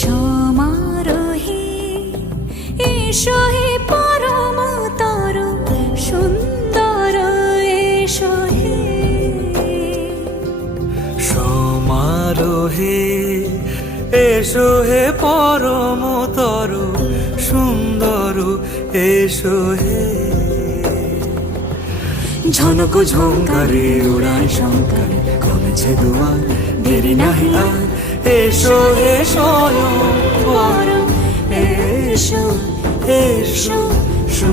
সমারোহে। এসো হে পরমতর সুন্দর এসো হে। সমারোহে এসো হে পরমতর সুন্দর এসো হে। ঝনক ঝঙ্কারে উড়ায় কমেছে দুয়ার দেরি নাহি আর। এসো এসো এসো এসো এসো